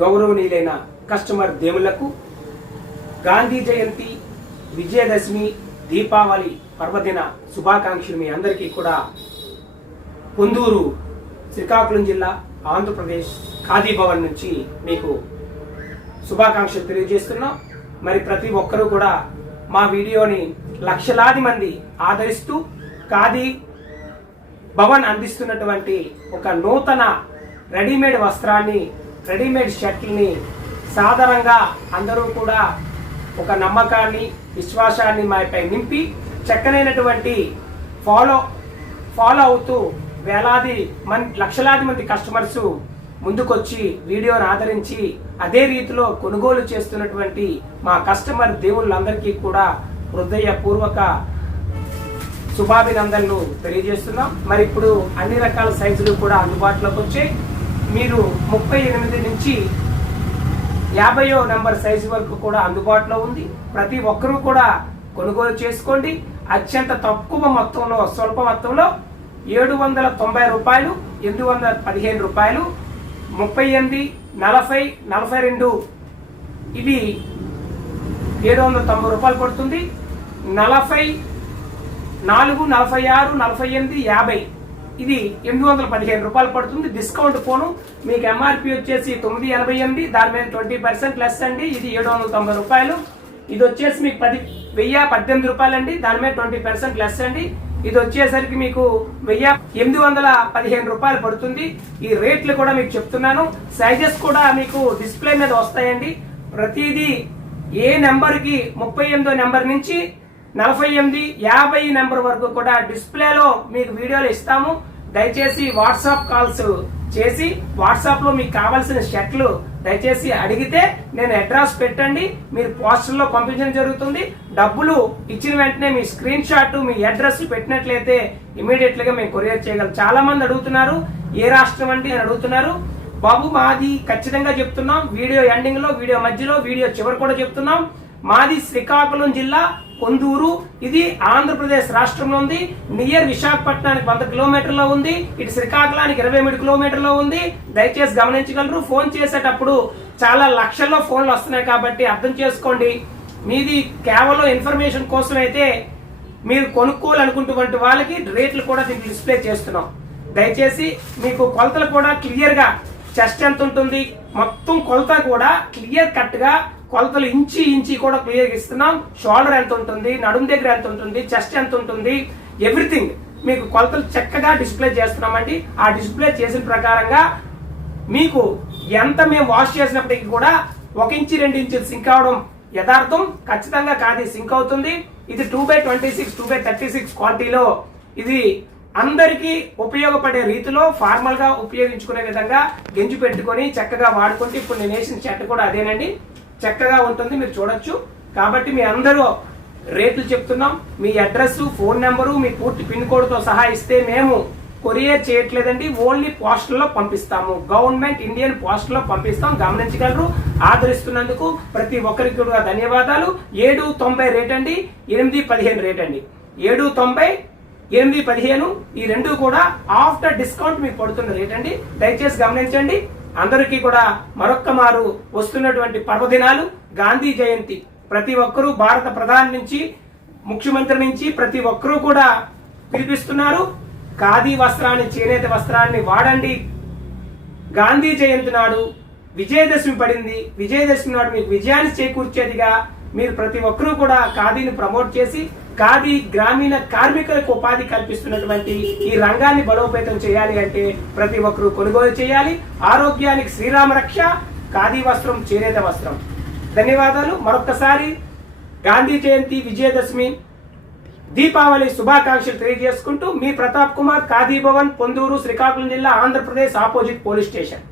గౌరవనీయులైన కస్టమర్ దేవుళ్లకు గాంధీ జయంతి, విజయదశమి, దీపావళి పర్వదిన శుభాకాంక్షలు మీ అందరికీ కూడా పొందూరు శ్రీకాకుళం జిల్లా ఆంధ్రప్రదేశ్ ఖాదీ భవన్ నుంచి మీకు శుభాకాంక్షలు తెలియజేస్తున్నాం. మరి ప్రతి ఒక్కరూ కూడా మా వీడియోని లక్షలాది మంది ఆదరిస్తూ ఖాదీ భవన్ అందిస్తున్నటువంటి ఒక నూతన రెడీమేడ్ వస్త్రాన్ని, రెడీమేడ్ షర్ట్లని సాధారణంగా అందరూ కూడా ఒక నమ్మకాన్ని, విశ్వాసాన్ని మాపై నింపి చక్కనైనటువంటి ఫాలో అవుతూ లక్షలాది మంది కస్టమర్స్ ముందుకొచ్చి వీడియోను ఆదరించి అదే రీతిలో కొనుగోలు చేస్తున్నటువంటి మా కస్టమర్ దేవుళ్ళందరికీ కూడా హృదయపూర్వక శుభాభినందనలు తెలియజేస్తున్నాం. మరి ఇప్పుడు అన్ని రకాల సైజులు కూడా అందుబాటులోకి వచ్చాయి. మీరు 38 నుంచి 50వ నెంబర్ సైజు వరకు కూడా అందుబాటులో ఉంది. ప్రతి ఒక్కరూ కూడా కొనుగోలు చేసుకోండి. అత్యంత తక్కువ మొత్తంలో, స్వల్ప మొత్తంలో 790 రూపాయలు, 815 రూపాయలు, 38, 40, 42 ఇది 790 రూపాయలు పడుతుంది. 40, 4, 46, 48, 50 ఇది 815 రూపాయలు పడుతుంది. డిస్కౌంట్ పోను మీకు ఎంఆర్పి వచ్చేసి 988, దాని మీద 20% లెస్ అండి. ఇది 790 రూపాయలు. ఇది వచ్చేసి మీకు 1018 రూపాయలు అండి, దాని మీద 20% లెస్ అండి. ఇది వచ్చేసరికి మీకు 1815 రూపాయలు పడుతుంది. ఈ రేట్లు కూడా మీకు చెప్తున్నాను. సైజెస్ కూడా మీకు డిస్ప్లే మీద వస్తాయండి. ప్రతిదీ ఏ నెంబర్కి 38వ నెంబర్ నుంచి 48, 50 నెంబర్ వరకు కూడా డిస్ప్లేలో మీకు వీడియోలు ఇస్తాము. దయచేసి వాట్సాప్ కాల్స్ చేసి వాట్సాప్ లో మీకు కావాల్సిన షర్ట్లు దయచేసి అడిగితే నేను అడ్రస్ పెట్టండి, మీరు పోస్టర్లో పంపించడం జరుగుతుంది. డబ్బులు ఇచ్చిన వెంటనే మీ స్క్రీన్ షాట్, మీ అడ్రస్ పెట్టినట్లయితే ఇమీడియట్ గా మేము కొరియర్ చేయగలం. చాలా మంది అడుగుతున్నారు, ఏ రాష్ట్రం అండి అని అడుగుతున్నారు. బాబు మాది ఖచ్చితంగా చెప్తున్నాం. వీడియో ఎండింగ్ లో, వీడియో మధ్యలో, వీడియో చివరి కూడా చెప్తున్నాం. మాది శ్రీకాకుళం జిల్లా పొందూరు. ఇది ఆంధ్రప్రదేశ్ రాష్ట్రంలో ఉంది. నియర్ విశాఖపట్నానికి 100 కిలోమీటర్లో ఉంది. ఇటు శ్రీకాకుళానికి 23 కిలోమీటర్లో ఉంది. దయచేసి గమనించగలరు. ఫోన్ చేసేటప్పుడు చాలా లక్షల్లో ఫోన్లు వస్తున్నాయి కాబట్టి అర్థం చేసుకోండి. మీది కేవలం ఇన్ఫర్మేషన్ కోసం అయితే మీరు కొనుక్కోవాలనుకుంటున్న వాళ్ళకి రేట్లు కూడా దీనికి డిస్ప్లే చేస్తున్నాం. దయచేసి మీకు కొలతలు కూడా క్లియర్ గా, చెస్ట్ ఎంత ఉంటుంది మొత్తం కొలత కూడా క్లియర్ కట్ గా కొలతలు ఇంచి కూడా క్లియర్ ఇస్తున్నాం. షోల్డర్ ఎంత ఉంటుంది, నడుము దగ్గర ఎంత ఉంటుంది, చెస్ట్ ఎంత ఉంటుంది, ఎవ్రీథింగ్ మీకు కొలతలు చక్కగా డిస్ప్లే చేస్తున్నామండి. ఆ డిస్ప్లే చేసిన ప్రకారంగా మీకు ఎంత మేము వాష్ చేసినప్పటికీ కూడా 1 ఇంచ్ 2 ఇంచులు సింక్ అవడం యథార్థం. ఖచ్చితంగా కాదు, సింక్ అవుతుంది. ఇది 2/26, 2/36 క్వాలిటీలో ఇది అందరికీ ఉపయోగపడే రీతిలో ఫార్మల్ గా ఉపయోగించుకునే విధంగా గెంజి పెట్టుకొని చక్కగా వాడుకుంటే ఇప్పుడు నేను వేసిన షర్ట్ కూడా అదేనండి, చక్కగా ఉంటుంది, మీరు చూడొచ్చు. కాబట్టి మీ అందరూ రేట్లు చెప్తున్నాం. మీ అడ్రస్, ఫోన్ నెంబరు, మీ పూర్తి పిన్ కోడ్ తో సహా ఇస్తే మేము కొరియర్ చేయట్లేదండి, ఓన్లీ పోస్టల్ లో పంపిస్తాము. గవర్నమెంట్ ఇండియన్ పోస్టల్ లో పంపిస్తాం. గమనించగలరు. ఆదరిస్తున్నందుకు ప్రతి ఒక్కరికి కూడా ధన్యవాదాలు. 790 రేట్ అండి, 815 రేట్ అండి. 790, 815 ఈ రెండు కూడా ఆఫ్టర్ డిస్కౌంట్ మీకు పడుతున్న రేట్ అండి. దయచేసి గమనించండి. అందరికీ కూడా మరొక్క మారు వస్తున్నటువంటి పర్వదినాలు, గాంధీ జయంతి. ప్రతి ఒక్కరూ భారత ప్రధాని నుంచి, ముఖ్యమంత్రి నుంచి ప్రతి ఒక్కరూ కూడా పిలిపిస్తున్నారు. ఖాదీ వస్త్రాన్ని, చేనేత వస్త్రాన్ని వాడండి. గాంధీ జయంతి నాడు విజయదశమి పడింది. విజయదశమి నాడు మీకు విజయాన్ని చేకూర్చేదిగా మీరు ప్రతి ఒక్కరూ కూడా ఖాదీని ప్రమోట్ చేసి ఖాదీ గ్రామీణ కార్మికులకు ఉపాధి కల్పిస్తున్నటువంటి ఈ రంగాన్ని బలోపేతం చేయాలి అంటే ప్రతి ఒక్కరూ కొనుగోలు చేయాలి. ఆరోగ్యానికి శ్రీరామ రక్ష, ఖాదీ వస్త్రం, చేనేత వస్త్రం. ధన్యవాదాలు. మరొక్కసారి గాంధీ జయంతి, విజయదశమి, దీపావళి శుభాకాంక్షలు తెలియజేసుకుంటూ మీ ప్రతాప్ కుమార్, ఖాదీ భవన్, పొందూరు, శ్రీకాకుళం జిల్లా, ఆంధ్రప్రదేశ్, ఆపోజిట్ పోలీస్ స్టేషన్.